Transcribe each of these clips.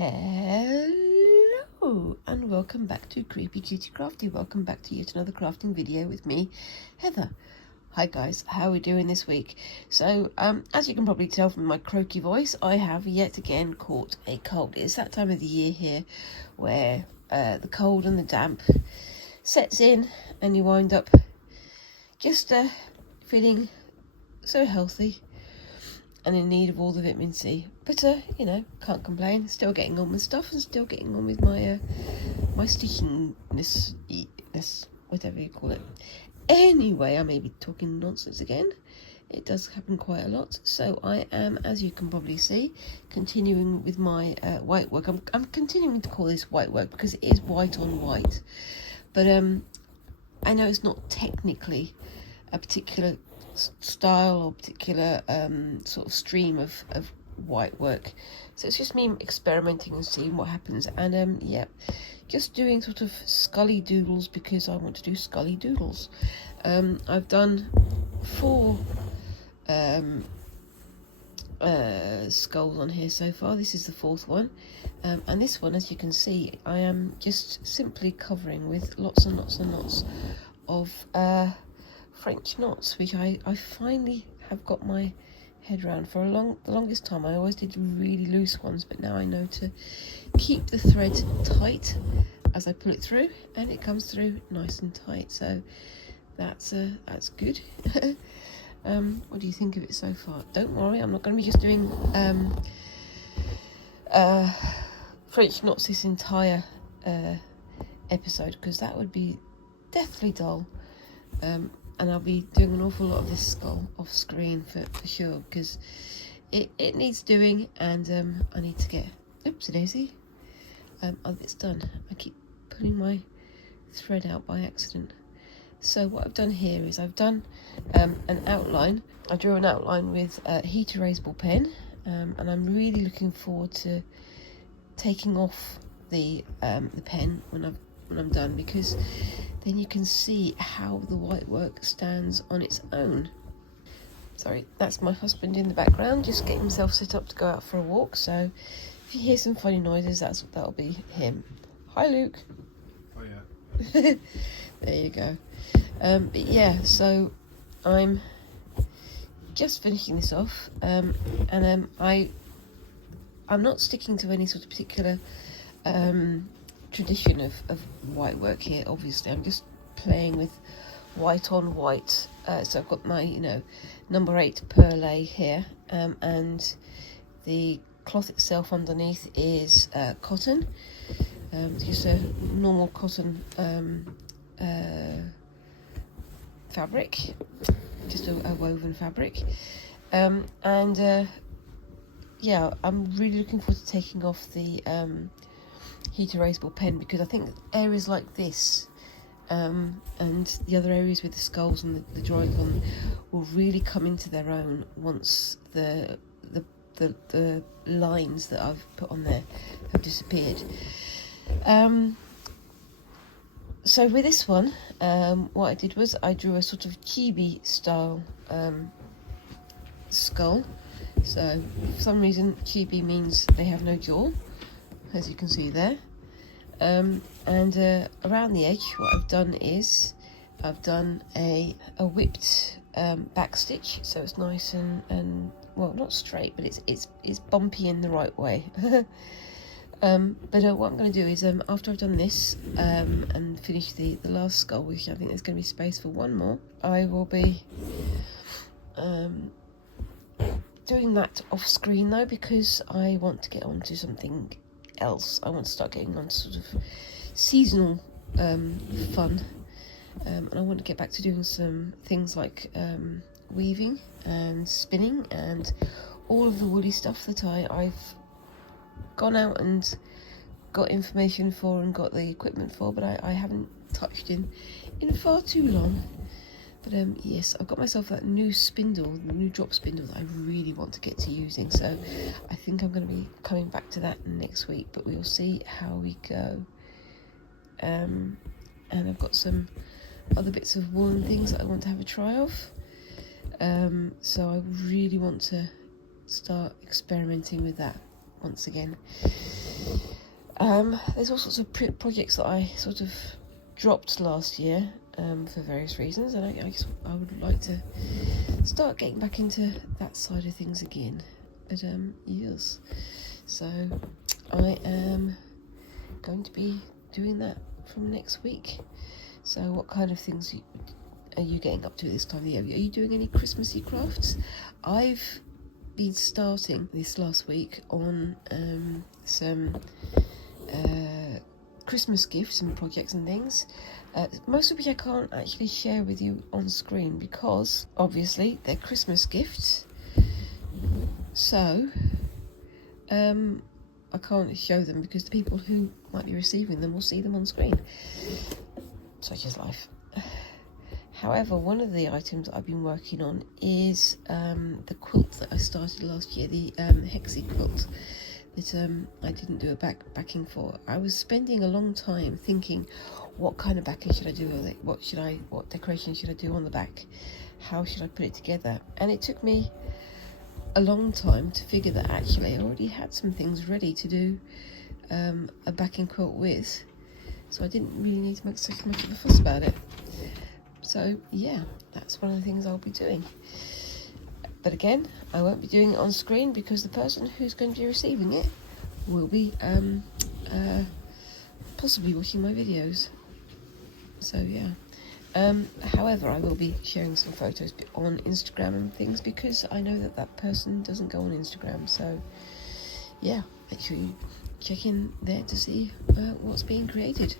Hello and welcome back to Creepy Kitty Crafty. Welcome back to yet another crafting video with me, Heather. Hi guys, how are we doing this week? So as you can probably tell from my croaky voice, I have yet again caught a cold. It's that time of the year here where the cold and the damp sets in and you wind up just feeling so healthy and in need of all the vitamin C, but you know, can't complain. Still getting on with stuff and still getting on with my my stickiness, whatever you call it. Anyway, I may be talking nonsense again. It does happen quite a lot. So I am, as you can probably see, continuing with my white work. I'm continuing to call this white work because it is white on white, but I know it's not technically a particular style or particular sort of stream of white work, so it's just me experimenting and seeing what happens. And yeah, just doing sort of scully doodles because I want to do scully doodles. I've done 4 skulls on here so far. This is the 4th one, and this one, as you can see, I am just simply covering with lots and lots and lots of French knots, which I finally have got my head around. For the longest time I always did really loose ones, but now I know to keep the thread tight as I pull it through, and it comes through nice and tight, so that's good. What do you think of it so far? Don't worry, I'm not going to be just doing French knots this entire episode, because that would be deathly dull. And I'll be doing an awful lot of this skull off screen for sure, because it needs doing, and I need to get, oopsie daisy, it's done. I keep pulling my thread out by accident. So what I've done here is I've done an outline. I drew an outline with a heat erasable pen, and I'm really looking forward to taking off the pen when I'm done, because then you can see how the white work stands on its own. Sorry, that's my husband in the background, just getting himself set up to go out for a walk. So if you hear some funny noises, that'll be him. Hi, Luke. Oh yeah. There you go. But yeah, so I'm just finishing this off, and I'm not sticking to any sort of particular tradition of white work here. Obviously, I'm just playing with white on white. So I've got my, you know, number 8 perlé here, and the cloth itself underneath is cotton, just a normal cotton fabric, just a woven fabric, and yeah, I'm really looking forward to taking off the heat erasable pen, because I think areas like this and the other areas with the skulls and the drawings on will really come into their own once the lines that I've put on there have disappeared. So with this one, what I did was I drew a sort of chibi style skull. So for some reason chibi means they have no jaw, as you can see there, and around the edge what I've done is I've done a whipped back stitch, so it's nice and well, not straight, but it's bumpy in the right way. But what I'm going to do is after I've done this and finished the last skull, which I think there's going to be space for one more, I will be doing that off screen though, because I want to get on to something else. I want to start getting on to sort of seasonal fun, and I want to get back to doing some things like weaving and spinning and all of the woolly stuff that I've gone out and got information for and got the equipment for, but I haven't touched in far too long. But yes, I've got myself that new spindle, the new drop spindle that I really want to get to using, so I think I'm going to be coming back to that next week, but we'll see how we go. And I've got some other bits of wool and things that I want to have a try of, so I really want to start experimenting with that once again. There's all sorts of projects that I sort of dropped last year for various reasons, and I guess I would like to start getting back into that side of things again. But yes, so I am going to be doing that from next week. So what kind of things are you getting up to this time of the year? Are you doing any Christmassy crafts? I've been starting this last week on some Christmas gifts and projects and things, most of which I can't actually share with you on screen because obviously they're Christmas gifts, so I can't show them because the people who might be receiving them will see them on screen. Such is life. However, one of the items I've been working on is the quilt that I started last year, the Hexie quilt that I didn't do a backing for. I was spending a long time thinking, what kind of backing should I do with it? What decoration should I do on the back? How should I put it together? And it took me a long time to figure that actually I already had some things ready to do a backing quilt with, so I didn't really need to make such much of a fuss about it. So yeah, that's one of the things I'll be doing. But again, I won't be doing it on screen because the person who's going to be receiving it will be possibly watching my videos. So yeah. However, I will be sharing some photos on Instagram and things because I know that person doesn't go on Instagram. So yeah, make sure you check in there to see what's being created.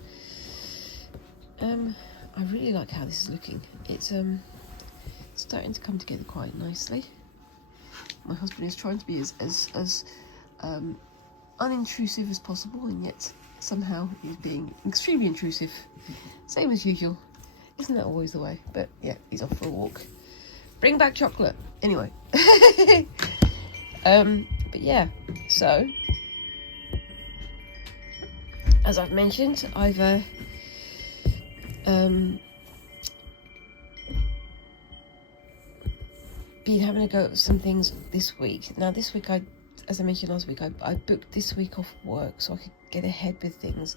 I really like how this is looking. It's starting to come together quite nicely. My husband is trying to be as unintrusive as possible, and yet somehow he's being extremely intrusive. Same as usual. Isn't that always the way? But yeah, he's off for a walk. Bring back chocolate. Anyway. But yeah, so as I've mentioned, I've been having a go at some things this week. Now this week, as I mentioned last week, I booked this week off work so I could get ahead with things.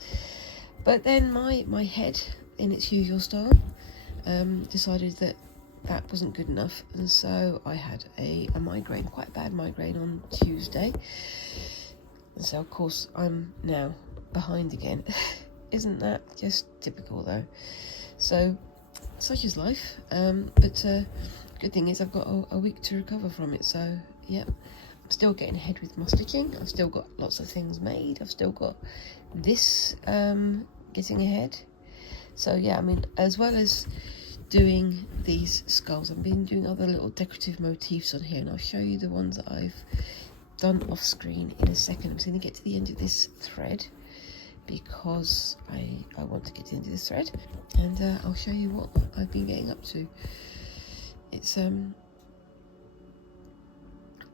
But then my head, in its usual style, decided that wasn't good enough, and so I had a migraine, quite a bad migraine on Tuesday, and so of course I'm now behind again. Isn't that just typical though? So such is life. But good thing is I've got a week to recover from it, so yeah, I'm still getting ahead with my stitching. I've still got lots of things made. I've still got this getting ahead. So yeah, I mean, as well as doing these skulls, I've been doing other little decorative motifs on here, and I'll show you the ones that I've done off screen in a second. I'm just going to get to the end of this thread because I want to get to the end of this thread, and I'll show you what I've been getting up to. It's one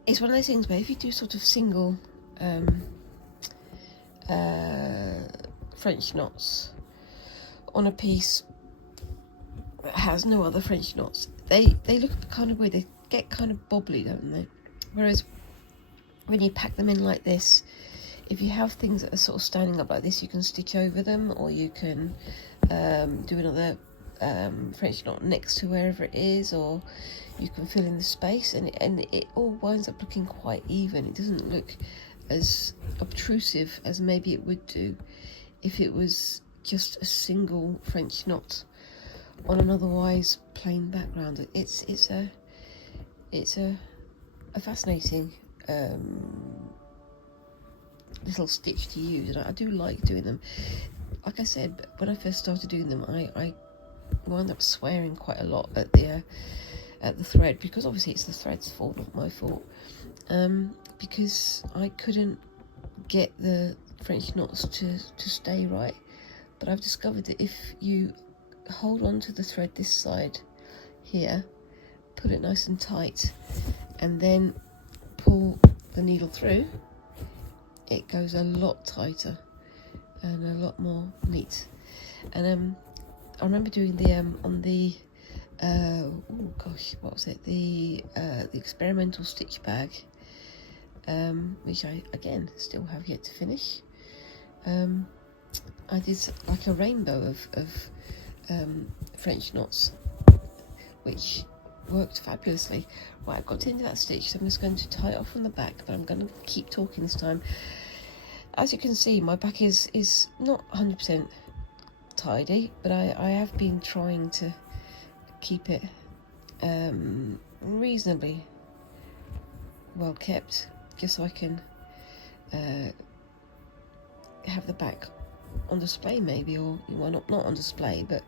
of those things where if you do sort of single French knots on a piece that has no other French knots, they look kind of weird. They get kind of bobbly, don't they? Whereas when you pack them in like this, if you have things that are sort of standing up like this, you can stitch over them, or you can do another French knot next to wherever it is, or you can fill in the space, and it all winds up looking quite even. It doesn't look as obtrusive as maybe it would do if it was just a single French knot on an otherwise plain background. It's a fascinating little stitch to use, and I do like doing them. Like I said, when I first started doing them, I wound up swearing quite a lot at the thread, because obviously it's the thread's fault, not my fault, because I couldn't get the French knots to stay right. But I've discovered that if you hold on to the thread this side here, put it nice and tight, and then pull the needle through, it goes a lot tighter and a lot more neat. And I remember doing the on the oh gosh, what was it, the experimental stitch bag, which I again still have yet to finish. I did like a rainbow of French knots, which worked fabulously. Right, I've got to the end of that stitch, so I'm just going to tie it off from the back, but I'm going to keep talking this time. As you can see, my back is not 100% tidy, but I have been trying to keep it reasonably well kept, just so I can have the back on display, maybe, or well, not on display, but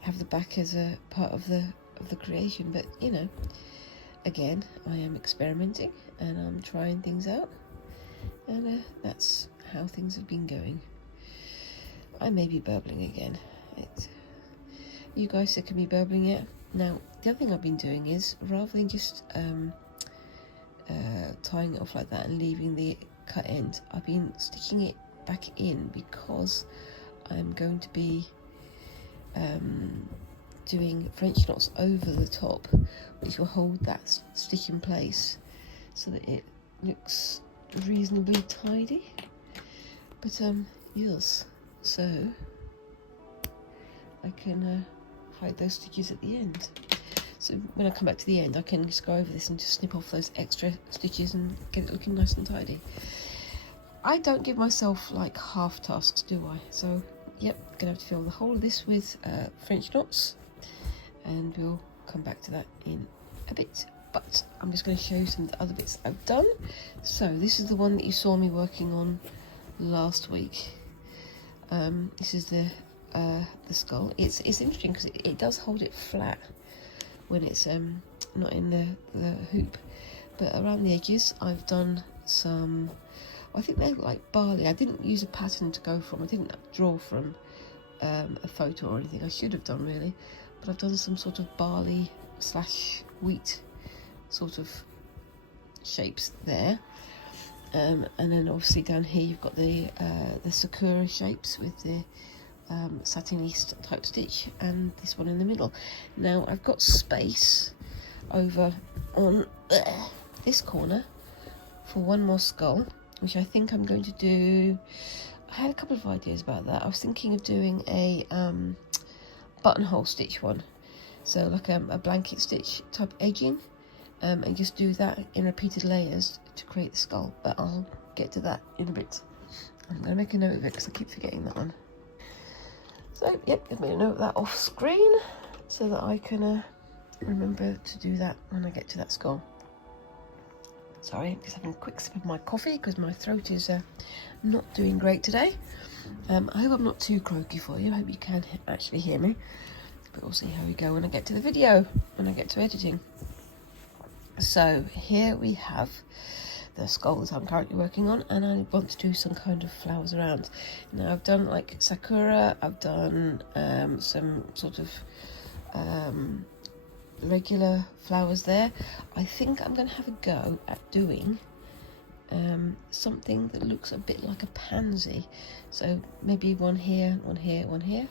have the back as a part of the creation. But you know, again, I am experimenting and I'm trying things out, and that's how things have been going. I may be burbling again. You guys sick of me burbling yet? Now, the other thing I've been doing is, rather than just tying it off like that and leaving the cut end, I've been sticking it back in, because I'm going to be doing French knots over the top, which will hold that stitch in place so that it looks reasonably tidy. But yes, so I can hide those stitches at the end. So when I come back to the end, I can just go over this and just snip off those extra stitches and get it looking nice and tidy. I don't give myself like half tasks, do I? So yep, gonna have to fill the whole of this with French knots, and we'll come back to that in a bit. But I'm just going to show you some of the other bits I've done. So this is the one that you saw me working on last week. This is the skull. It's interesting because it does hold it flat when it's not in the hoop, but around the edges I've done some, I think they look like barley. I didn't use a pattern to go from. I didn't draw from a photo or anything. I should have done, really, but I've done some sort of barley / wheat sort of shapes there, and then obviously down here you've got the sakura shapes with the satiny type stitch, and this one in the middle. Now I've got space over on this corner for one more skull, which I think I'm going to do. I had a couple of ideas about that. I was thinking of doing a buttonhole stitch one, so like a blanket stitch type edging, and just do that in repeated layers to create the skull. But I'll get to that in a bit. I'm going to make a note of it because I keep forgetting that one. So yep, I've made a note of that off screen so that I can remember to do that when I get to that skull. Sorry, I'm just having a quick sip of my coffee because my throat is not doing great today. I hope I'm not too croaky for you. I hope you can actually hear me. But we'll see how we go when I get to the video, when I get to editing. So here we have the skull that I'm currently working on, and I want to do some kind of flowers around. Now I've done like sakura, I've done some sort of regular flowers there. I think I'm going to have a go at doing something that looks a bit like a pansy. So maybe one here, one here, one here.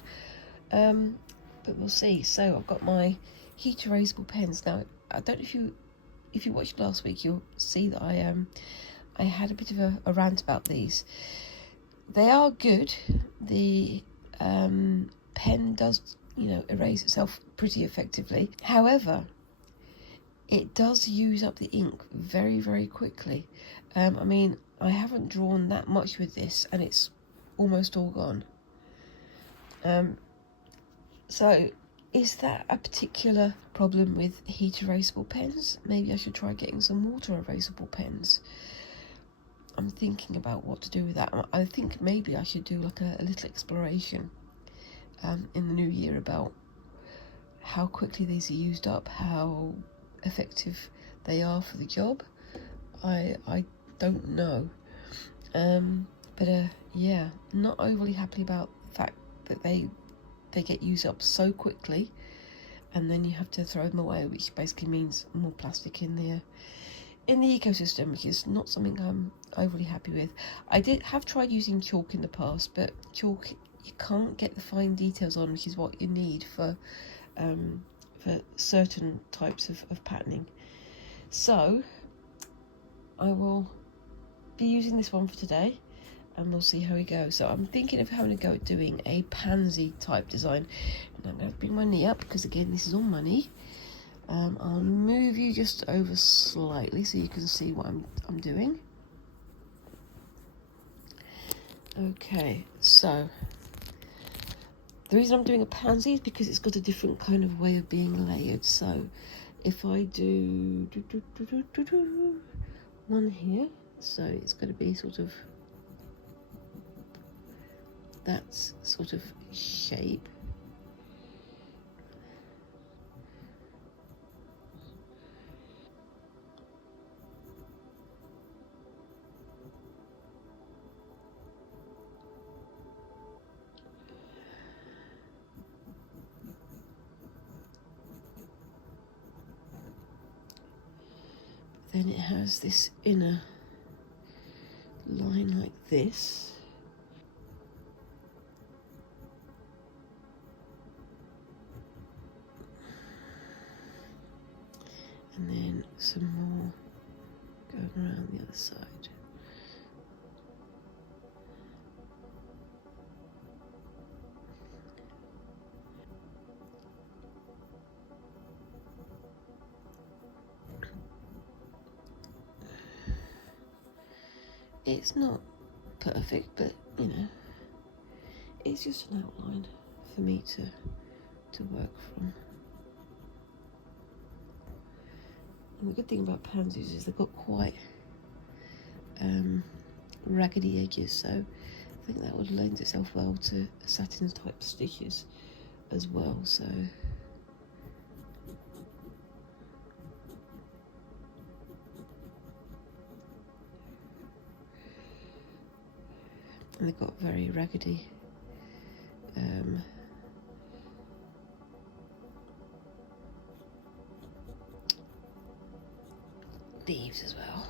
But we'll see. So I've got my heat erasable pens. Now I don't know if you watched last week, you'll see that I had a bit of a rant about these. They are good. The pen does, you know, erase itself pretty effectively. However, it does use up the ink very, very quickly. I mean, I haven't drawn that much with this, and it's almost all gone. So is that a particular problem with heat erasable pens? Maybe I should try getting some water erasable pens. I'm thinking about what to do with that. I think maybe I should do like a little exploration in the new year about how quickly these are used up, how effective they are for the job. I don't know. But yeah, not overly happy about the fact that they get used up so quickly, and then you have to throw them away, which basically means more plastic in the ecosystem, which is not something I'm overly happy with. I have tried using chalk in the past, but chalk you can't get the fine details on, which is what you need for certain types of patterning. So I will be using this one for today, and we'll see how we go. So I'm thinking of having a go at doing a pansy type design, and I'm going to bring my knee up because again this is all my knee. I'll move you just over slightly so you can see what I'm doing. Okay, so the reason I'm doing a pansy is because it's got a different kind of way of being layered. So if I do one here, so it's going to be sort of that sort of shape. Then it has this inner line like this. And then some more going around the other side. It's not perfect, but you know, it's just an outline for me to work from. And the good thing about pansies is they've got quite raggedy edges, so I think that would lend itself well to satin type stitches as well. So and they've got very raggedy leaves as well.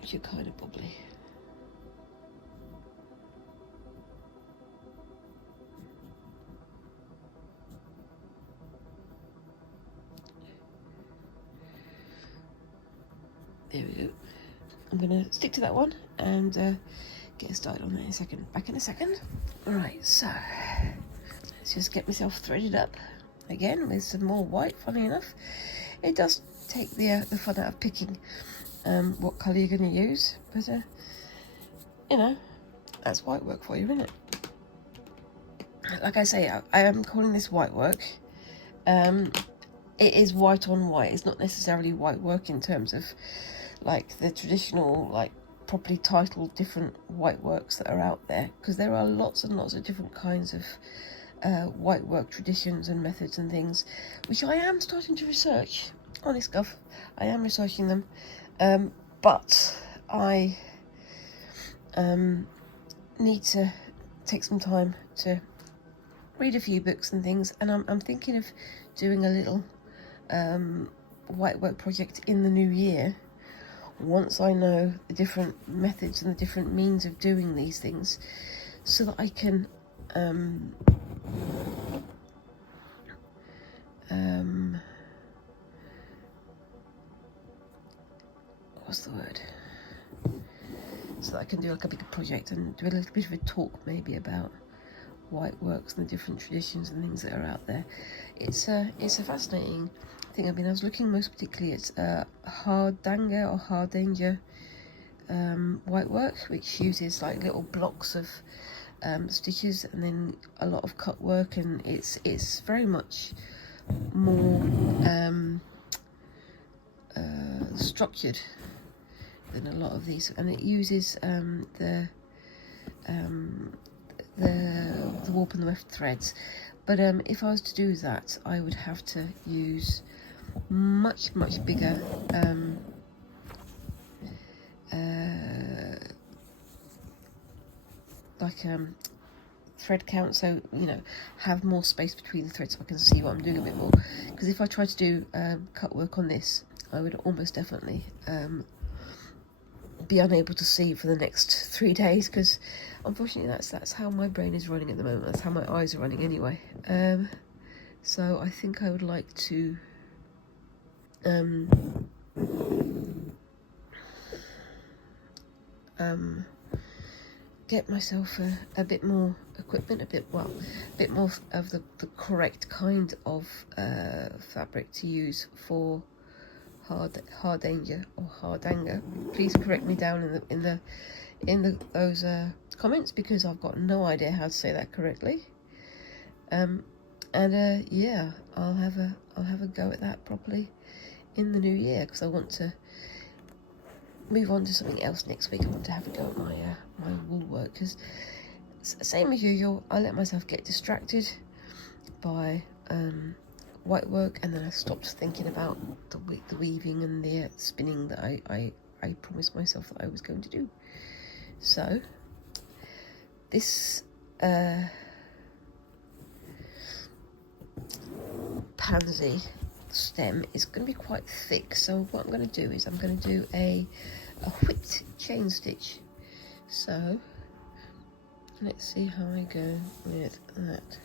Which are kind of bubbly. There we go. I'm gonna stick to that one and get started on that in a second. Back in a second. Alright, so let's just get myself threaded up again with some more white. Funny enough, it does take the fun out of picking what colour you're going to use, but you know, that's white work for you, isn't it? Like I say, I am calling this white work. It is white on white. It's not necessarily white work in terms of like the traditional, like properly titled different white works that are out there, because there are lots and lots of different kinds of white work traditions and methods and things, which I am starting to research. Honest guff, I am researching them, but I need to take some time to read a few books and things, and I'm thinking of doing a little white work project in the new year, once I know the different methods and the different means of doing these things, so that I can what's the word? So that I can do like a bigger project and do a little bit of a talk maybe about white works and the different traditions and things that are out there. It's a fascinating thing. I mean, I was looking most particularly at Hardanger or Hardanger white work, which uses like little blocks of stitches and then a lot of cut work, and it's very much more structured than a lot of these, and it uses the warp and the weft threads. But if I was to do that, I would have to use much bigger thread count, so you know, have more space between the threads so I can see what I'm doing a bit more. Because if I try to do cut work on this, I would almost definitely be unable to see for the next 3 days, because unfortunately that's how my brain is running at the moment. That's how my eyes are running anyway. So I think I would like to get myself a bit more equipment, a bit more of the correct kind of fabric to use for hardanger or hardanger. Please correct me down in those comments, because I've got no idea how to say that correctly. Yeah, I'll have a go at that properly in the new year, because I want to move on to something else next week. I want to have a go at my wool work, because same as usual, I let myself get distracted by whitework, and then I stopped thinking about the weaving and the spinning that I promised myself that I was going to do. So this pansy stem is going to be quite thick, so what I'm going to do is I'm going to do a whipped chain stitch. So let's see how I go with that.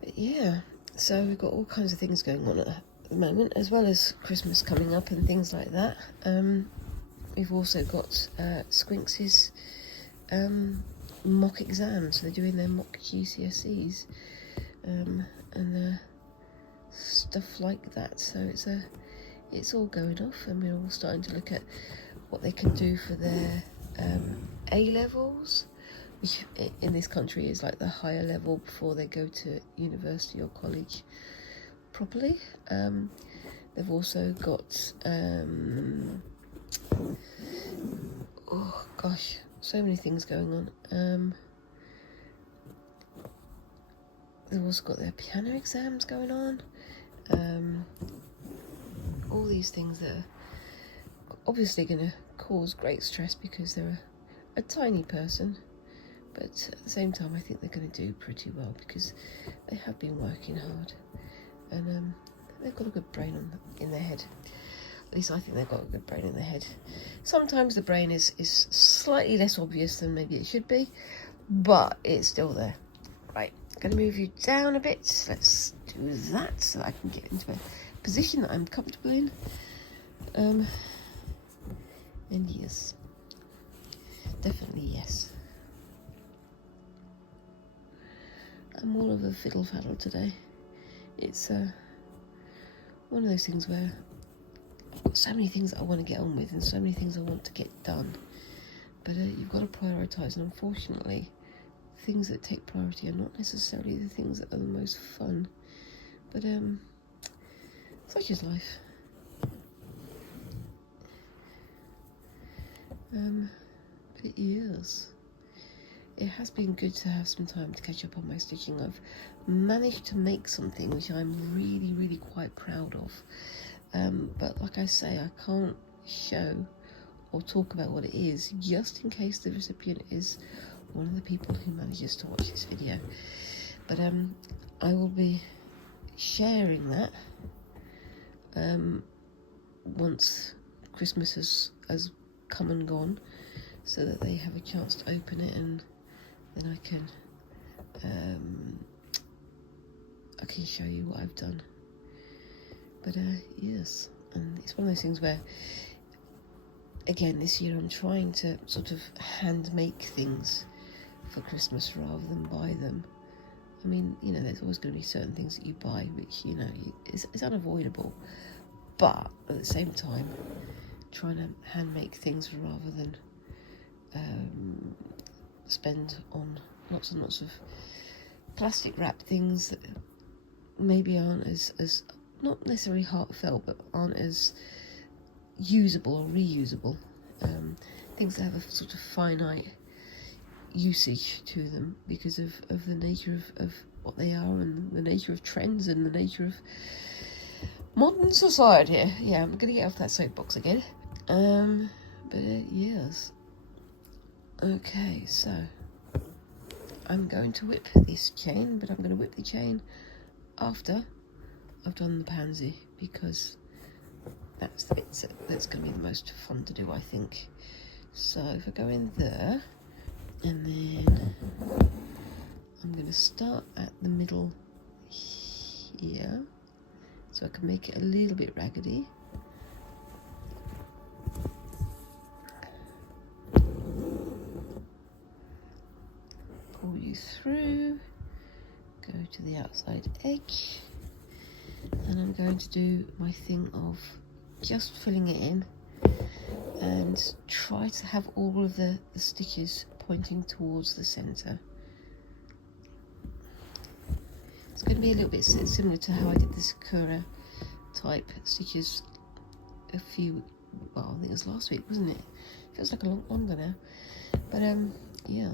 But yeah, so we've got all kinds of things going on at the moment, as well as Christmas coming up and things like that. We've also got Squinx's mock exams, so they're doing their mock GCSEs and stuff like that. So it's all going off, and we're all starting to look at what they can do for their A-levels, which in this country is like the higher level before they go to university or college properly. They've also got oh gosh, so many things going on. They've also got their piano exams going on. All these things that are obviously going to cause great stress because they're a tiny person, but at the same time I think they're going to do pretty well because they have been working hard, and they've got a good brain in their head. At least I think they've got a good brain in their head. Sometimes the brain is slightly less obvious than maybe it should be, but it's still there. Right, going to move you down a bit. Let's do that so that I can get into a position that I'm comfortable in. And yes, definitely yes. I'm all of a fiddle faddle today. It's one of those things where I've got so many things that I want to get on with and so many things I want to get done, but you've got to prioritise, and unfortunately things that take priority are not necessarily the things that are the most fun, but such is life. But yes, it has been good to have some time to catch up on my stitching. I've managed to make something which I'm really quite proud of, but like I say, I can't show or talk about what it is, just in case the recipient is one of the people who manages to watch this video. But I will be sharing that once Christmas has come and gone, so that they have a chance to open it, and then I can show you what I've done. But yes, and it's one of those things where, again, this year I'm trying to sort of hand make things for Christmas rather than buy them. I mean, you know, there's always going to be certain things that you buy which, you know, it's unavoidable, but at the same time trying to hand make things rather than spend on lots and lots of plastic wrapped things that maybe aren't as not necessarily heartfelt, but aren't as usable or reusable. Things that have a sort of finite usage to them because of the nature of what they are, and the nature of trends, and the nature of modern society. Yeah, I'm gonna get off that soapbox again. But yes. Okay, so I'm going to whip this chain, but I'm going to whip the chain after I've done the pansy, because that's the bit that's going to be the most fun to do, I think. So if I go in there, And then I'm going to start at the middle here, so I can make it a little bit raggedy. Pull you through, go to the outside edge, and I'm going to do my thing of just filling it in and try to have all of the stitches pointing towards the center. It's going to be a little bit similar to how I did the Sakura type stitches a few, well, I think it was last week, wasn't it? Feels like a lot longer now. But yeah,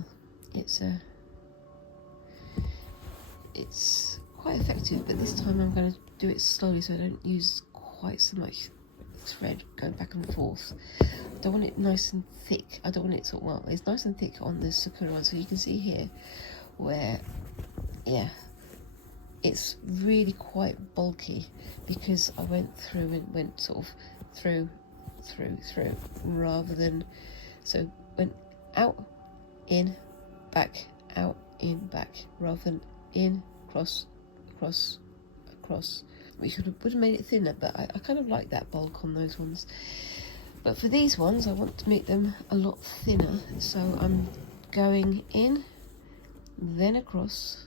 it's quite effective, but this time I'm going to do it slowly so I don't use quite so much thread going back and forth. I don't want it nice and thick. I don't want it sort of, well, it's nice and thick on the Sakura one, so you can see here where, yeah, it's really quite bulky because I went through and went sort of through, rather than, so went out, in, back, out, in, back, rather than in, cross, across, across. We would have made it thinner, but I kind of like that bulk on those ones. But for these ones, I want to make them a lot thinner, so I'm going in, then across,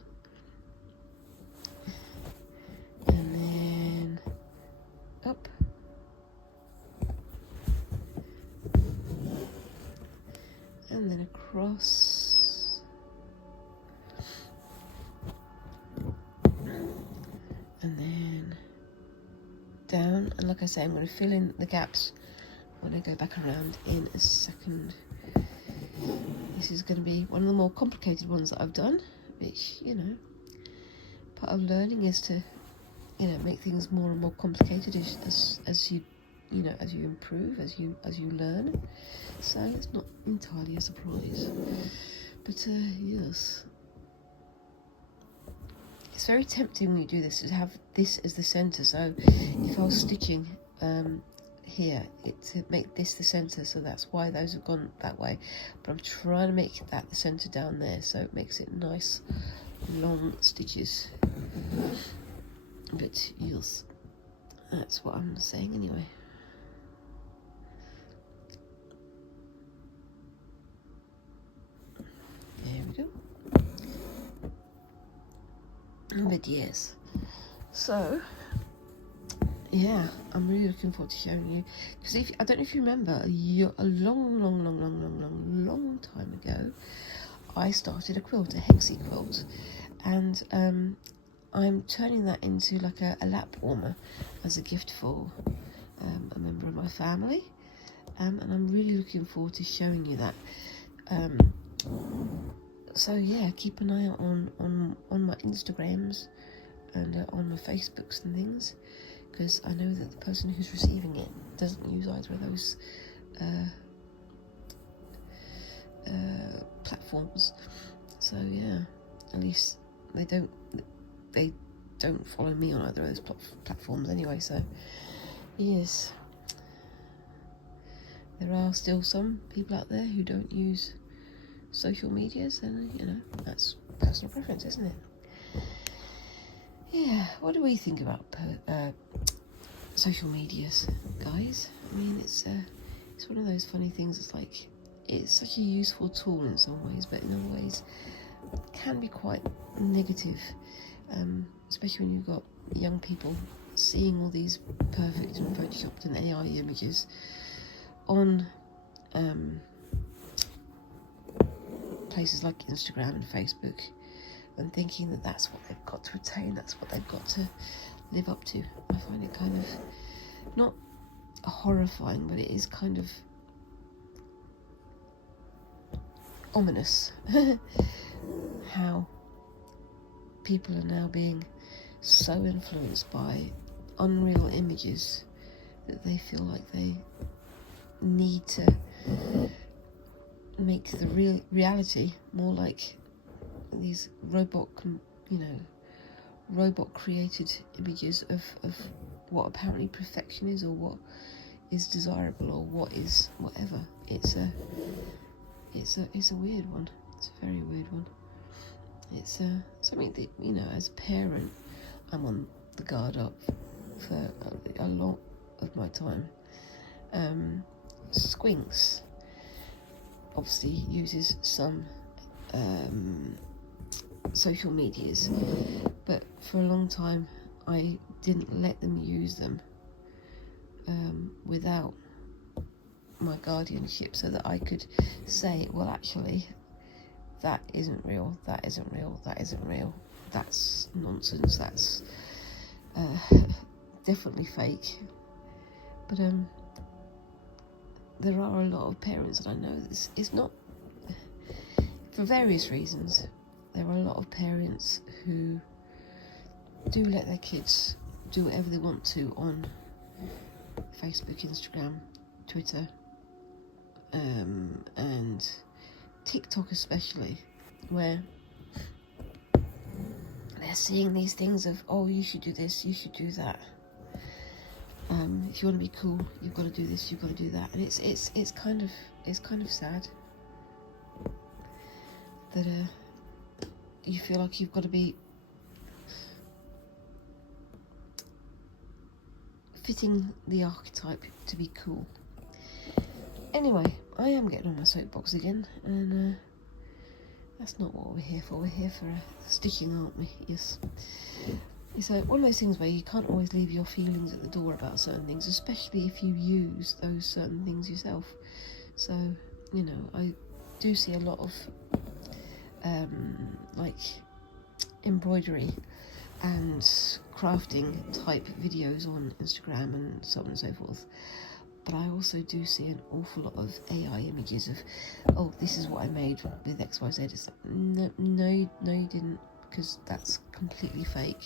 and then up, and then across, and then down. And like I say, I'm going to fill in the gaps when I go back around in a second. This is going to be one of the more complicated ones that I've done, which, you know, part of learning is to, you know, make things more and more complicated as you know, as you improve, as you learn. So it's not entirely a surprise, but yes, it's very tempting when you do this to have this as the center. So if I was stitching here, to make this the center, so that's why those have gone that way, but I'm trying to make that the center down there, so it makes it nice long stitches. But yes, that's what I'm saying anyway. There we go. But yes, so yeah, I'm really looking forward to showing you, because I don't know if you remember, a long time ago, I started a quilt, a hexie quilt, and I'm turning that into like a lap warmer as a gift for a member of my family, and I'm really looking forward to showing you that. So yeah, keep an eye out on my Instagrams and on my Facebooks and things, because I know that the person who's receiving it doesn't use either of those platforms. So yeah, at least they don't follow me on either of those platforms anyway. So yes, there are still some people out there who don't use social medias, and you know, that's personal preference, isn't it? Yeah, what do we think about social medias, guys? I mean, it's one of those funny things. It's like, it's such a useful tool in some ways, but in other ways it can be quite negative, especially when you've got young people seeing all these perfect and photoshopped and AI images on places like Instagram and Facebook, and thinking that that's what they've got to attain, that's what they've got to live up to. I find it kind of not horrifying, but it is kind of ominous how people are now being so influenced by unreal images that they feel like they need to make the reality more like these robot created images of what apparently perfection is, or what is desirable, or what is whatever. It's a weird one. It's a very weird one. It's something that, you know, as a parent, I'm on the guard up for a lot of my time. Squinks obviously uses some social medias, but for a long time I didn't let them use them without my guardianship, so that I could say, well, actually, that isn't real, that isn't real, that isn't real, that's nonsense, that's definitely fake. But there are a lot of parents that I know this is not, for various reasons. There are a lot of parents who do let their kids do whatever they want to on Facebook, Instagram, Twitter, and TikTok especially, where they're seeing these things of, oh, you should do this, you should do that. If you want to be cool, you've got to do this, you've got to do that, and it's kind of sad that you feel like you've got to be fitting the archetype to be cool. Anyway, I am getting on my soapbox again, and that's not what we're here for. We're here for stitching, aren't we? Yes. It's one of those things where you can't always leave your feelings at the door about certain things, especially if you use those certain things yourself. So, you know, I do see a lot of like embroidery and crafting type videos on Instagram and so on and so forth. But I also do see an awful lot of AI images of, oh, this is what I made with XYZ. It's like, no, you didn't, because that's completely fake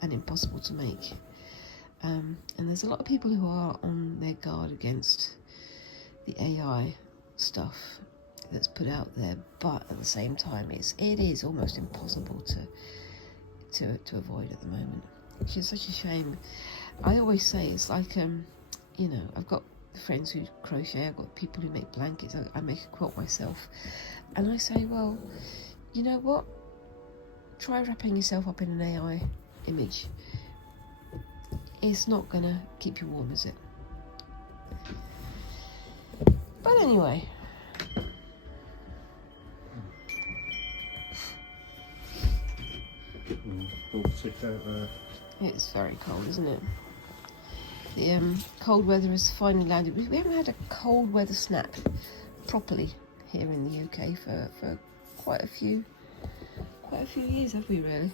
and impossible to make. And there's a lot of people who are on their guard against the AI stuff that's put out there, but at the same time, it is almost impossible to avoid at the moment, which is such a shame. I always say it's like, you know, I've got friends who crochet, I've got people who make blankets, I make a quilt myself, and I say, well, you know what, try wrapping yourself up in an AI image. It's not gonna keep you warm, is it? But anyway, it's very cold, isn't it? The cold weather has finally landed. We haven't had a cold weather snap properly here in the UK for quite a few years, have we, really?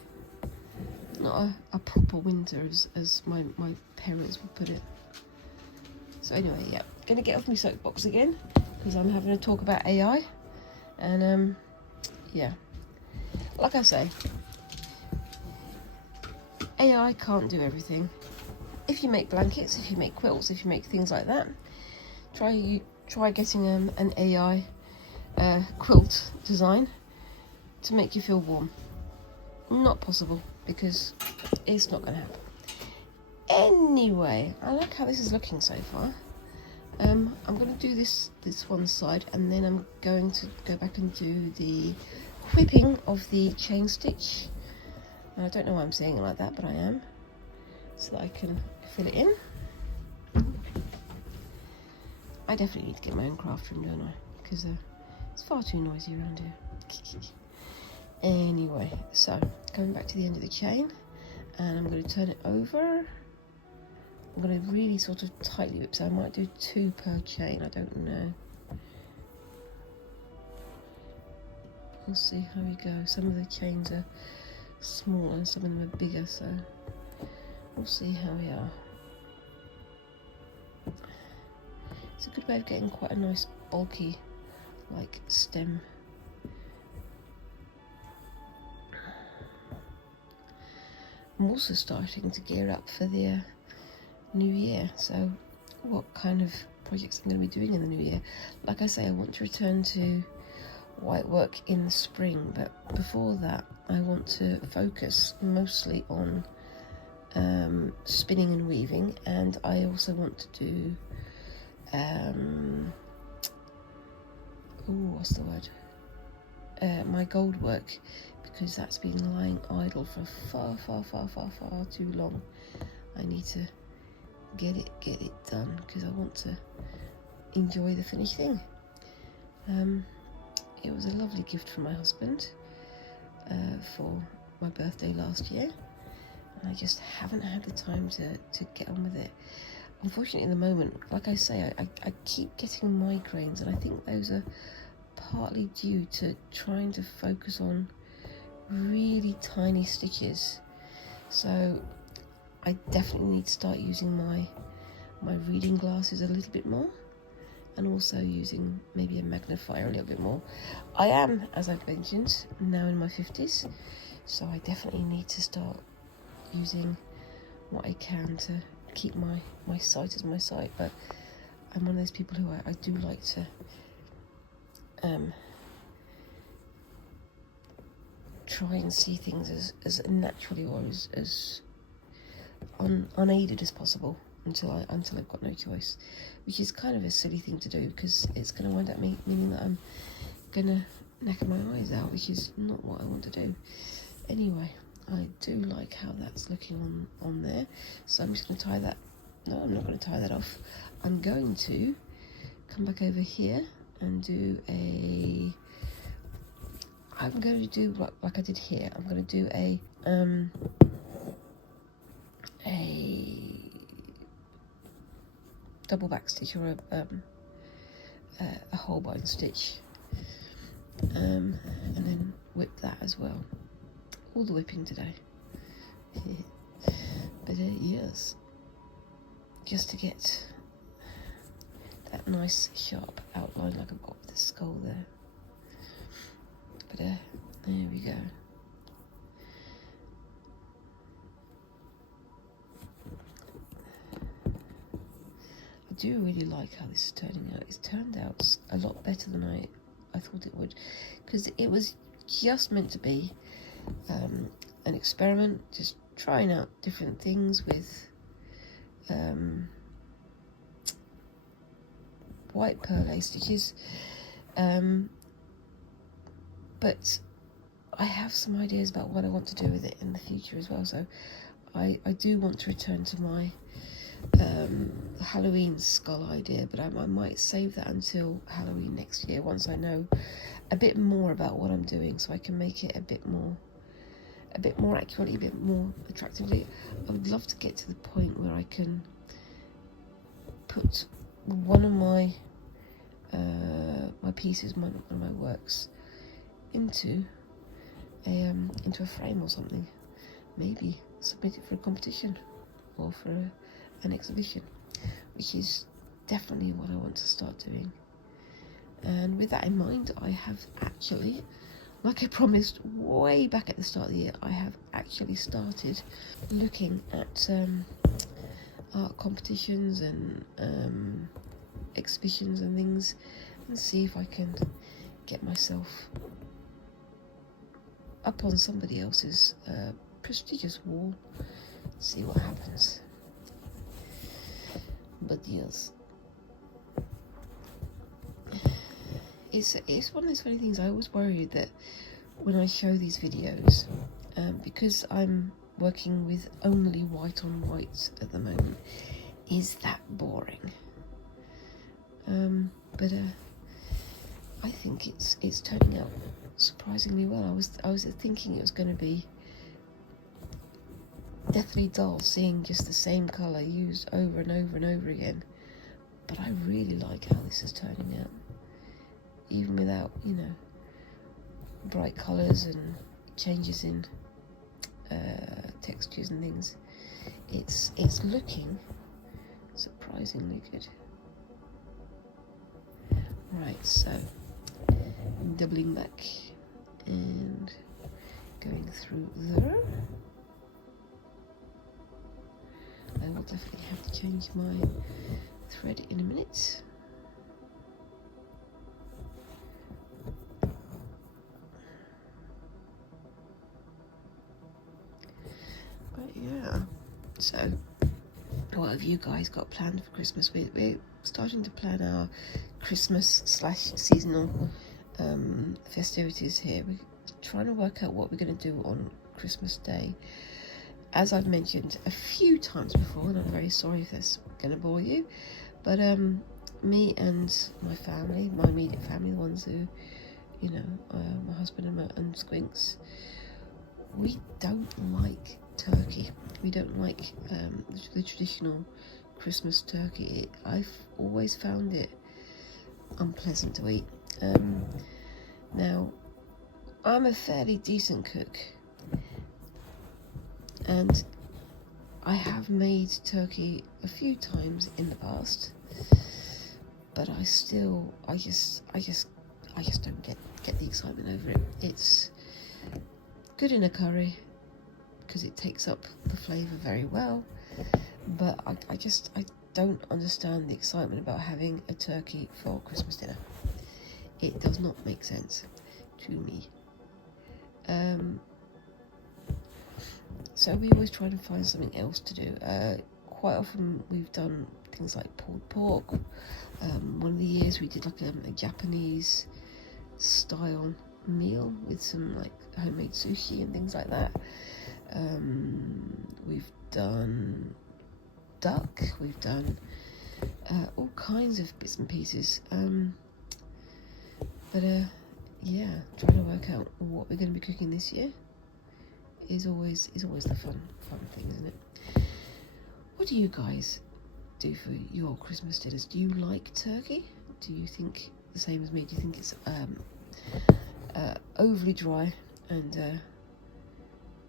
Not a proper winter, as my parents would put it. So anyway, yeah, gonna get off my soapbox again, because I'm having a talk about AI, and yeah, like I say, AI can't do everything. If you make blankets, if you make quilts, if you make things like that, try getting an AI quilt design to make you feel warm. Not possible, because it's not going to happen. Anyway, I like how this is looking so far. I'm going to do this one side, and then I'm going to go back and do the whipping of the chain stitch. I don't know why I'm saying it like that, but I am, so that I can fill it in. I definitely need to get my own craft room, don't I? Because it's far too noisy around here. Anyway, so going back to the end of the chain, and I'm going to turn it over. I'm going to really sort of tightly whip, so I might do 2 per chain, I don't know. We'll see how we go. Some of the chains are small and some of them are bigger, so we'll see how we are. It's a good way of getting quite a nice bulky like stem. I'm also starting to gear up for the new year, so what kind of projects I'm going to be doing in the new year. Like I say, I want to return to whitework in the spring, but before that I want to focus mostly on spinning and weaving, and I also want to do what's the word, my gold work, because that's been lying idle for far too long. I need to get it done because I want to enjoy the finished thing. It was a lovely gift from my husband for my birthday last year, and I just haven't had the time to get on with it. Unfortunately, at the moment, like I say, I keep getting migraines, and I think those are partly due to trying to focus on really tiny stitches. So I definitely need to start using my reading glasses a little bit more, and also using maybe a magnifier a little bit more. I am, as I've mentioned, now in my 50s, so I definitely need to start using what I can to keep my sight as my sight. But I'm one of those people who I do like to try and see things as naturally or as unaided as possible until I've got no choice, which is kind of a silly thing to do, because it's going to wind up meaning that I'm going to knacker my eyes out, which is not what I want to do. Anyway, I do like how that's looking on there, so I'm just going to tie that. No, I'm not going to tie that off. I'm going to come back over here and do I'm going to do like I did here. I'm going to do a double back stitch, or a whole bind stitch, and then whip that as well. All the whipping today. But yes, just to get that nice sharp outline like I've got with the skull there. But there we go. I do really like how this is turning out. It's turned out a lot better than I thought it would, because it was just meant to be an experiment, just trying out different things with white pearl stitches, but I have some ideas about what I want to do with it in the future as well. So I do want to return to my Halloween skull idea, but I might save that until Halloween next year, once I know a bit more about what I'm doing, so I can make it a bit more accurately, a bit more attractively. I would love to get to the point where I can put one of my pieces, one of my works, into a frame or something. Maybe submit it for a competition or for an exhibition, which is definitely what I want to start doing. And with that in mind, I have actually, like I promised way back at the start of the year, I have actually started looking at art competitions and exhibitions and things, and see if I can get myself up on somebody else's prestigious wall, see what happens. But yes, it's one of those funny things. I always worry that when I show these videos, because I'm working with only white on white at the moment, is that boring? But I think it's turning out surprisingly well. I was thinking it was going to be deathly dull, seeing just the same colour used over and over and over again, but I really like how this is turning out, even without, you know, bright colours and changes in textures and things. It's looking surprisingly good. Right, so I'm doubling back and going through there. I will definitely have to change my thread in a minute. But yeah, so what have you guys got planned for Christmas? We're starting to plan our Christmas / seasonal festivities here. We're trying to work out what we're going to do on Christmas Day. As I've mentioned a few times before, and I'm very sorry if that's going to bore you, but me and my family, my immediate family, the ones who, you know, my husband and Squinks, we don't like turkey. We don't like the traditional Christmas turkey. I've always found it unpleasant to eat. Now, I'm a fairly decent cook, and I have made turkey a few times in the past, but I just don't get the excitement over it. It's good in a curry because it takes up the flavour very well, but I don't understand the excitement about having a turkey for Christmas dinner. It does not make sense to me. So we always try to find something else to do. Quite often we've done things like pulled pork. One of the years we did like a Japanese style meal with some like homemade sushi and things like that. We've done duck, we've done all kinds of bits and pieces. Yeah, trying to work out what we're going to be cooking this year is always the fun thing, isn't it? What do you guys do for your Christmas dinners? Do you like turkey? Do you think the same as me? Do you think it's overly dry and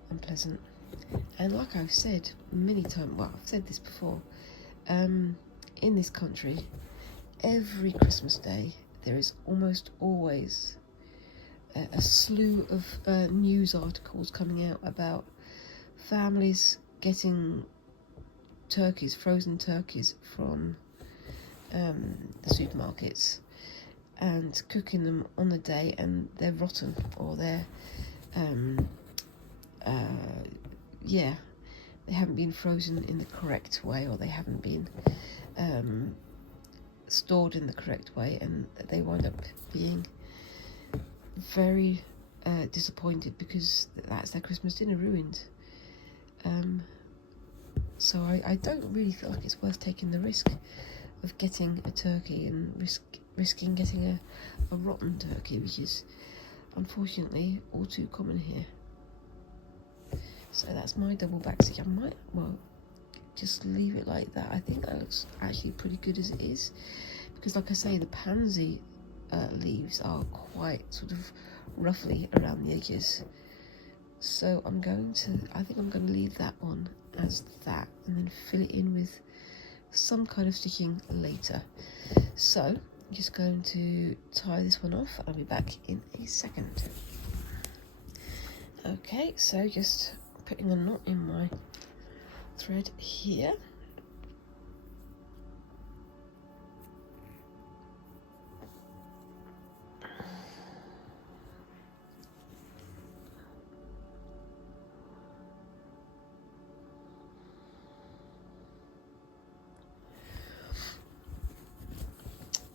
unpleasant? And like I've said many times, well, I've said this before, in this country, every Christmas Day there is almost always a slew of news articles coming out about families getting turkeys, frozen turkeys from the supermarkets and cooking them on the day, and they're rotten, or they're they haven't been frozen in the correct way, or they haven't been stored in the correct way, and they wind up being very disappointed because that's their Christmas dinner ruined. So I don't really feel like it's worth taking the risk of getting a turkey and risking getting a rotten turkey, which is unfortunately all too common here. So that's my double backseat. I might, well, just leave it like that. I think that looks actually pretty good as it is, because like I say, the pansy leaves are quite sort of roughly around the edges. So I think I'm going to leave that on as that, and then fill it in with some kind of stitching later. So I'm just going to tie this one off. I'll be back in a second. Okay, so just putting a knot in my thread here.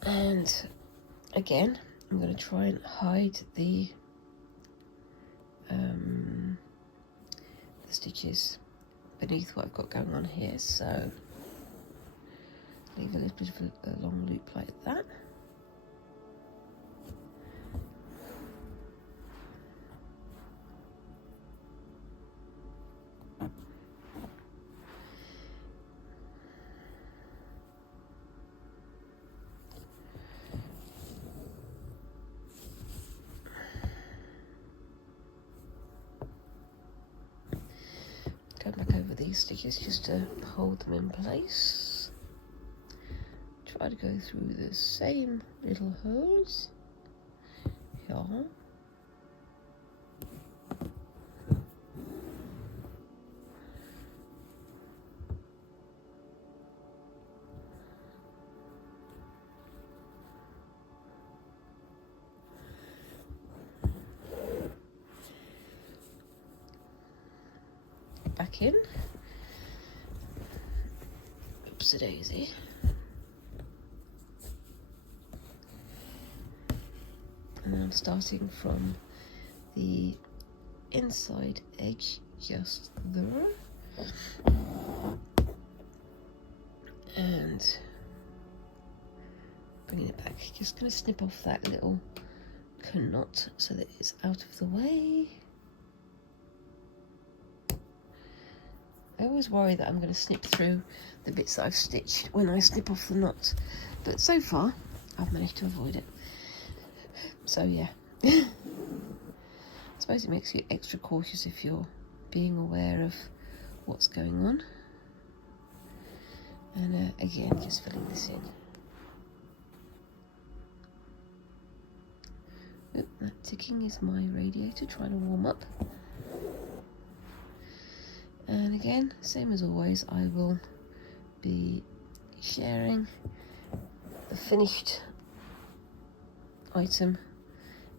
And again, I'm going to try and hide the stitches beneath what I've got going on here, so leave a little bit of a long loop like that. Go back over these stitches just to hold them in place. Try to go through the same little holes here. Back in. Oopsie daisy. And then around, starting from the inside edge just there, and bringing it back. Just going to snip off that little knot so that it's out of the way. I always worry that I'm going to snip through the bits that I've stitched when I snip off the knot, but so far I've managed to avoid it. So yeah, I suppose it makes you extra cautious if you're being aware of what's going on. And again, just filling this in. Oop, that ticking is my radiator trying to warm up. And again, same as always, I will be sharing the finished item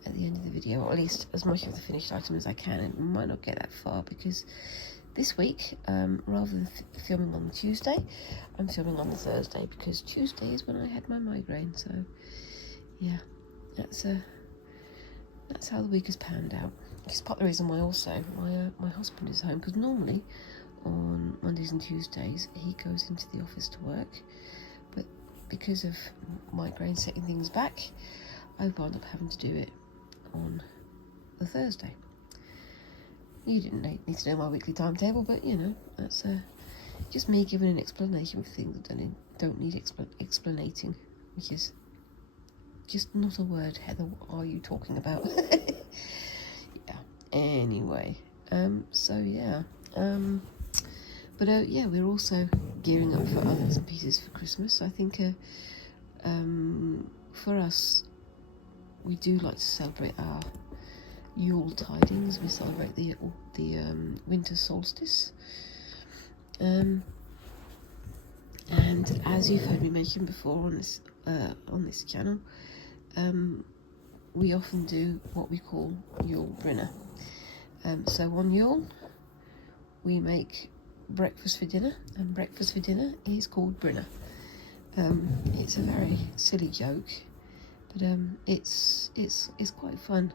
at the end of the video, or at least as much of the finished item as I can. It might not get that far because this week, rather than filming on Tuesday, I'm filming on the Thursday because Tuesday is when I had my migraine. So yeah, that's how the week has panned out. It's part of the reason why also my husband is home, because normally on Mondays and Tuesdays he goes into the office to work, but because of migraine setting things back, I wound up having to do it on the Thursday. You didn't need to know my weekly timetable, but you know, that's just me giving an explanation for things that don't need explanating, which is just not a word. Heather, what are you talking about? Yeah, anyway, so yeah, but yeah, we're also gearing up for others and pieces for Christmas. I think for us, we do like to celebrate our Yule tidings. We celebrate the winter solstice, and as you've heard me mention before on this channel, we often do what we call Yule dinner. So on Yule, we make breakfast for dinner, and breakfast for dinner is called brinner. It's a very silly joke, but it's quite fun.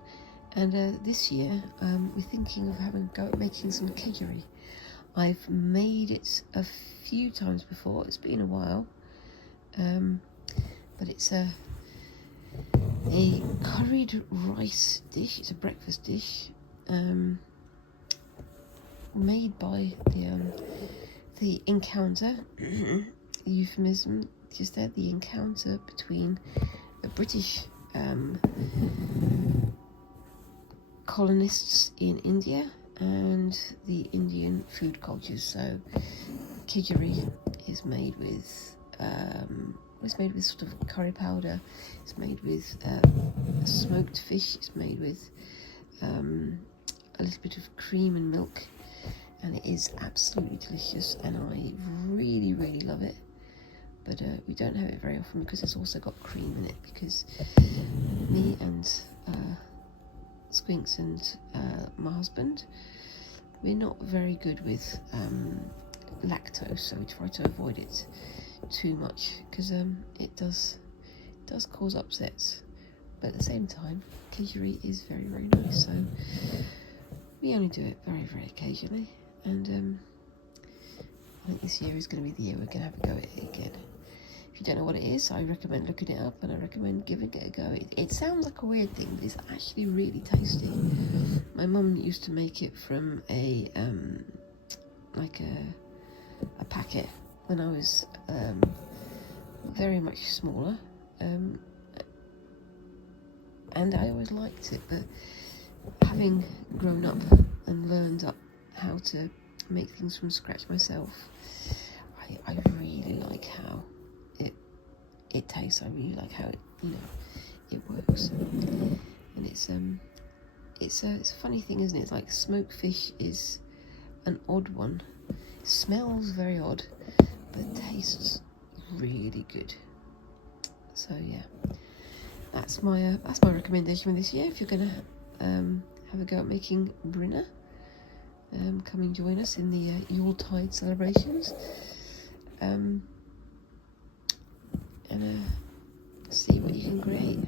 And this year, we're thinking of making some kedgeree. I've made it a few times before. It's been a while, but it's a curried rice dish. It's a breakfast dish, made by the encounter, euphemism just there, the encounter between the British colonists in India and the Indian food cultures. So kedgeree is made with sort of curry powder. It's made with smoked fish. It's made with a little bit of cream and milk, and it is absolutely delicious, and I really, really love it. But we don't have it very often because it's also got cream in it, because me and Squinks and my husband, we're not very good with lactose, so we try to avoid it too much, because it does cause upsets. But at the same time, kedgeree is very, very nice, so we only do it very, very occasionally. And I think this year is going to be the year we're going to have a go at it again. If you don't know what it is, I recommend looking it up, and I recommend giving it a go. It sounds like a weird thing, but it's actually really tasty. My mum used to make it from a packet when I was very much smaller, and I always liked it. But having grown up and learned up how to make things from scratch myself, I really like how it tastes. I really like how it works, and it's a funny thing, isn't it? It's like smoked fish is an odd one. It smells very odd, but tastes really good. So yeah, that's my recommendation for this year. If you're gonna have a go at making brinner, come and join us in the Yuletide celebrations, and see what you can create.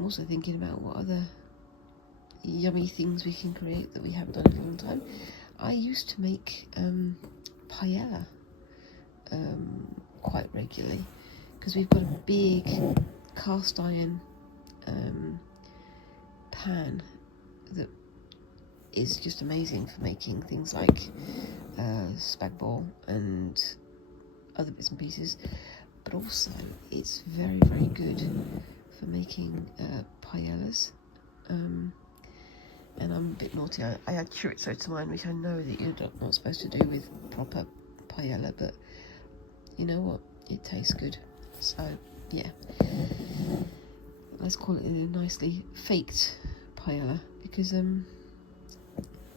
I'm also thinking about what other yummy things we can create that we haven't done in a long time. I used to make paella quite regularly, because we've got a big cast iron pan that is just amazing for making things like spag bol and other bits and pieces, but also it's very, very good for making paellas. And I'm a bit naughty. I add chorizo to mine, which I know that you're not supposed to do with proper paella, but you know what? It tastes good. So yeah, let's call it a nicely faked paella, because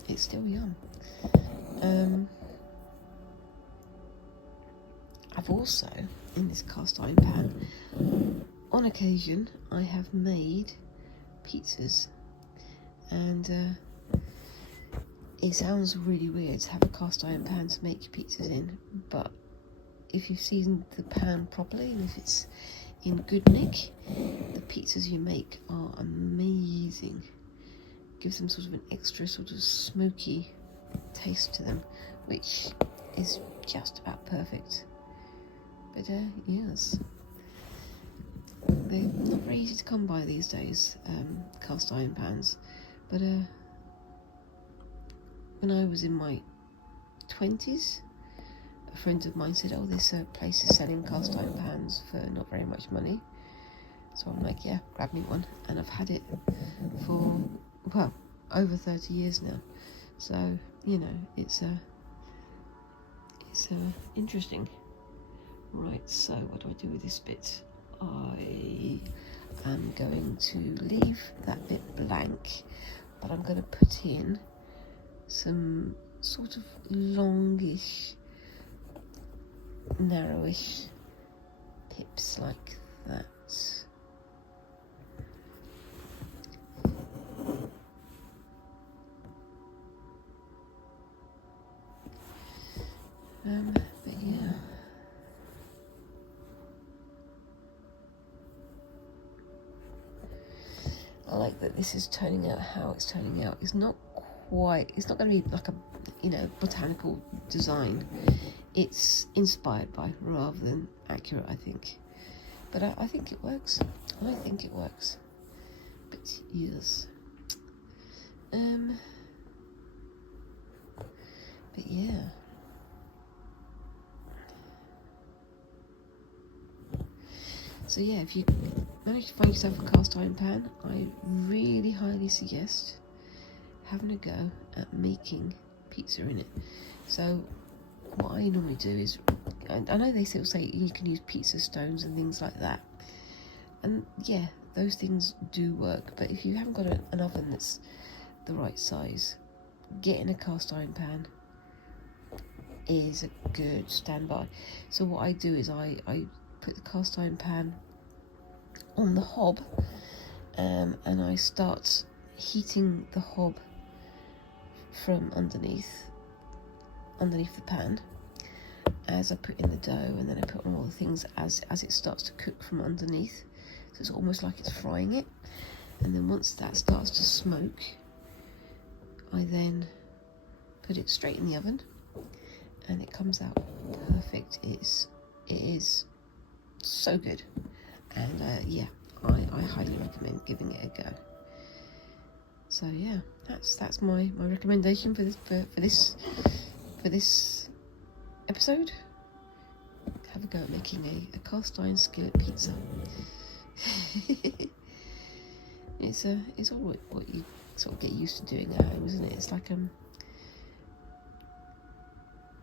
it's still yum. I've also, in this cast iron pan, on occasion I have made pizzas, and it sounds really weird to have a cast iron pan to make your pizzas in, but if you've seasoned the pan properly and if it's in good nick, the pizzas you make are amazing. Gives them sort of an extra sort of smoky taste to them, which is just about perfect. But yes, they're not very easy to come by these days, cast iron pans. But when I was in my 20s, a friend of mine said, oh, this place is selling cast iron pans for not very much money. So I'm like, yeah, grab me one. And I've had it for, well, over 30 years now. So, you know, it's interesting. Right, so what do I do with this bit? I am going to leave that bit blank, but I'm going to put in some sort of longish, narrowish pips like that. But yeah. I like that this is turning out how it's turning out. It's not going to be like a, you know, botanical design. It's inspired by rather than accurate, I think. But I think it works. I think it works. But yes. But yeah. So yeah, if you manage to find yourself a cast iron pan, I really highly suggest having a go at making pizza in it. So what I normally do is, I know they still say you can use pizza stones and things like that, and yeah, those things do work, but if you haven't got an oven that's the right size, getting a cast iron pan is a good standby. So what I do is I put the cast iron pan on the hob, and I start heating the hob from underneath the pan as I put in the dough, and then I put on all the things as it starts to cook from underneath, so it's almost like it's frying it. And then once that starts to smoke, I then put it straight in the oven, and it comes out perfect. It is so good, and yeah, I highly recommend giving it a go. So yeah, that's my recommendation for this episode. Have a go at making a cast iron skillet pizza. It's all what you sort of get used to doing at home, isn't it? It's like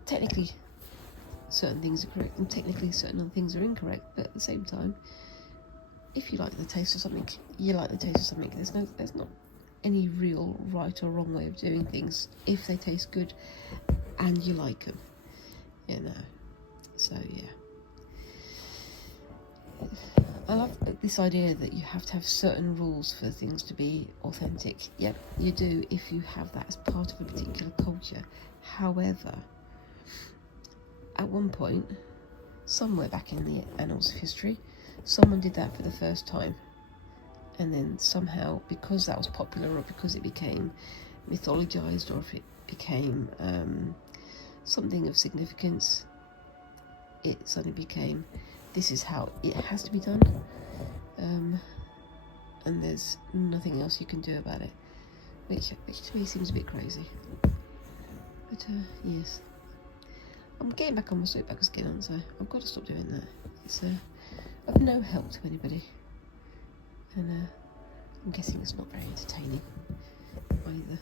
technically certain things are correct and technically certain other things are incorrect, but at the same time, if you like the taste of something, you like the taste of something. There's not any real right or wrong way of doing things if they taste good and you like them, you know. So yeah, I love this idea that you have to have certain rules for things to be authentic. Yep, you do if you have that as part of a particular culture. However, at one point, somewhere back in the annals of history, someone did that for the first time, and then somehow, because that was popular, or because it became mythologized, or if it became something of significance, it suddenly became, this is how it has to be done, and there's nothing else you can do about it, which to me seems a bit crazy. But yes, I'm getting back on my soapbox again, so I've got to stop doing that. It's of no help to anybody, and I'm guessing it's not very entertaining either.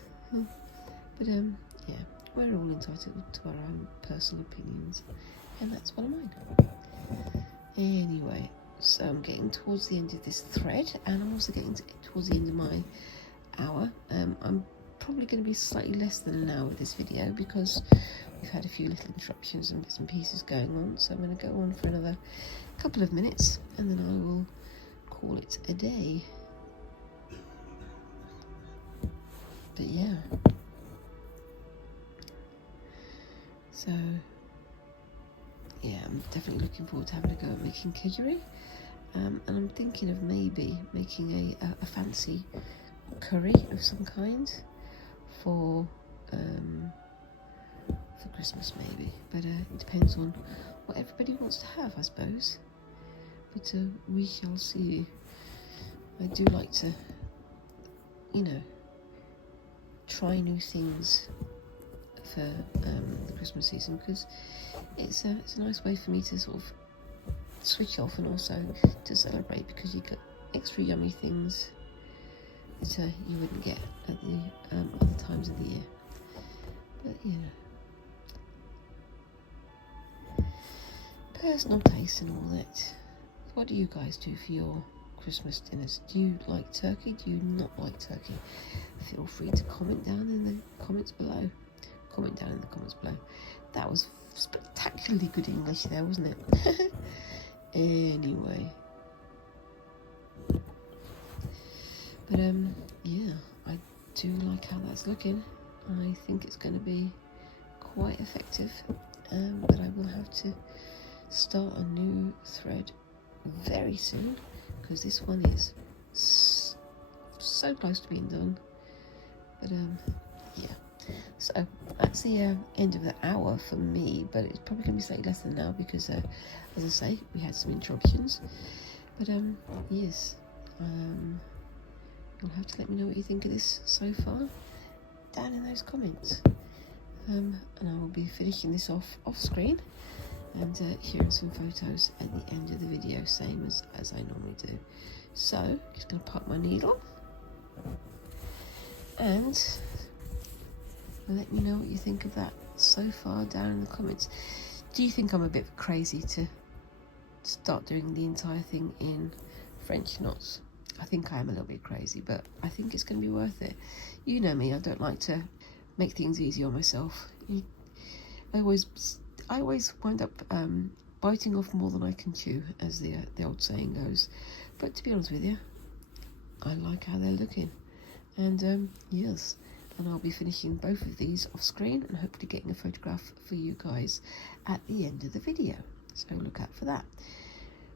But yeah, we're all entitled to our own personal opinions, and that's one of mine. Anyway, so I'm getting towards the end of this thread, and I'm also getting towards the end of my hour. I'm probably going to be slightly less than an hour with this video because we've had a few little interruptions and bits and pieces going on, so I'm going to go on for another couple of minutes, and then I will call it a day. But yeah, so yeah, I'm definitely looking forward to having a go at making kedgeree, and I'm thinking of maybe making a fancy curry of some kind for Christmas maybe, but it depends on what everybody wants to have, I suppose. But we shall see. I do like to, you know, try new things for the Christmas season, because it's a nice way for me to sort of switch off, and also to celebrate, because you get extra yummy things that you wouldn't get at the other times of the year. But you know, personal taste and all that. What do you guys do for your Christmas dinners? Do you like turkey? Do you not like turkey? Feel free to comment down in the comments below. That was spectacularly good English there, wasn't it? Anyway, but yeah, I do like how that's looking. I think it's going to be quite effective, but I will have to start a new thread very soon, because this one is so close to being done. But yeah, so that's the end of the hour for me, but it's probably going to be slightly less than now, because as I say, we had some interruptions. But yes, you'll have to let me know what you think of this so far down in those comments, and I will be finishing this off screen and sharing some photos at the end of the video, same as I normally do. So just going to pop my needle, and let me know what you think of that so far down in the comments. Do you think I'm a bit crazy to start doing the entire thing in French knots? I think I am a little bit crazy, but I think it's going to be worth it. You know me, I don't like to make things easy on myself. I always wind up biting off more than I can chew, as the old saying goes. But to be honest with you, I like how they're looking, and yes, and I'll be finishing both of these off screen and hopefully getting a photograph for you guys at the end of the video, so look out for that.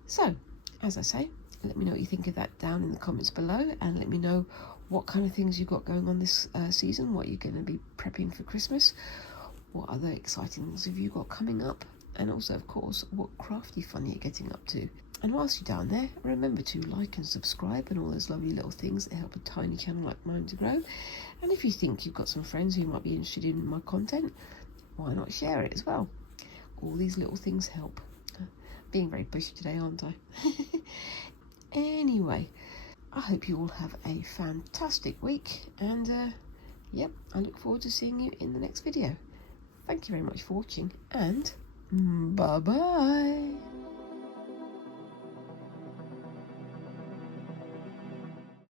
So as I say, let me know what you think of that down in the comments below, and let me know what kind of things you've got going on this season, what you're going to be prepping for Christmas, what other exciting things have you got coming up, and also of course what crafty fun you're getting up to. And whilst you're down there, remember to like and subscribe and all those lovely little things that help a tiny channel like mine to grow. And if you think you've got some friends who might be interested in my content, why not share it as well? All these little things help. Being very bushy today, aren't I? Anyway, I hope you all have a fantastic week, and yep, I look forward to seeing you in the next video. Thank you very much for watching, and bye bye.